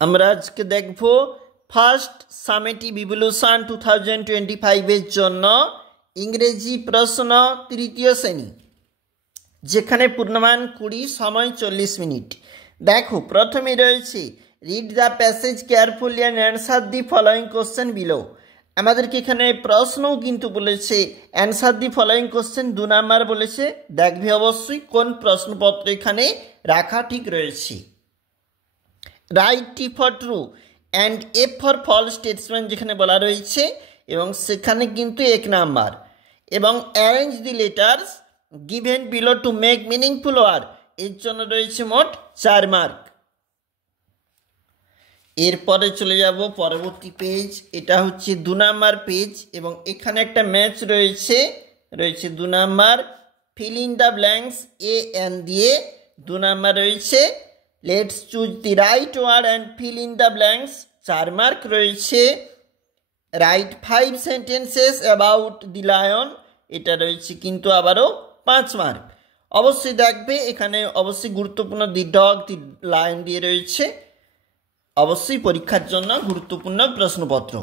আমরা আজকে দেখব ফার্স্ট সামেটিভ ইভ্যালুয়েশন 2025 এর জন্য ইংরেজি প্রশ্ন তৃতীয় শ্রেণী, যেখানে পূর্ণমান 20, সময় 40 মিনিট। দেখো প্রথমে রয়েছে read the passage carefully and answer the following question below. আমাদেরকে এখানে প্রশ্নও কিন্তু বলেছে, answer the following question 2 number বলেছে। দেখবে অবশ্যই কোন প্রশ্নপত্র এখানে রাখা ঠিক রয়েছে। Right T for true and F for false statement যেখানে বলা রয়েছে, এবং সেখানে কিন্তু 1 নাম্বার। এবং arrange the letters given below to make meaningful word, এর জন্য রয়েছে মোট 4 মার্ক। এরপরে চলে যাব পরবর্তী পেজ, এটা হচ্ছে 2 নাম্বার পেজ, এবং এখানে একটা ম্যাচ রয়েছে 2 number fill in the blanks a an দিয়ে। 2 নাম্বার রয়েছে let's choose the right word and fill in the blanks, 4 mark রয়েছে। Write 5 sentences about the lion, এটা রয়েছে কিন্তু আবারও 5 মার্ক। অবশ্যই দেখবে এখানে অবশ্যই গুরুত্বপূর্ণ দি ডগ দি লায়ন দিয়ে রয়েছে, অবশ্যই পরীক্ষার জন্য গুরুত্বপূর্ণ প্রশ্নপত্র।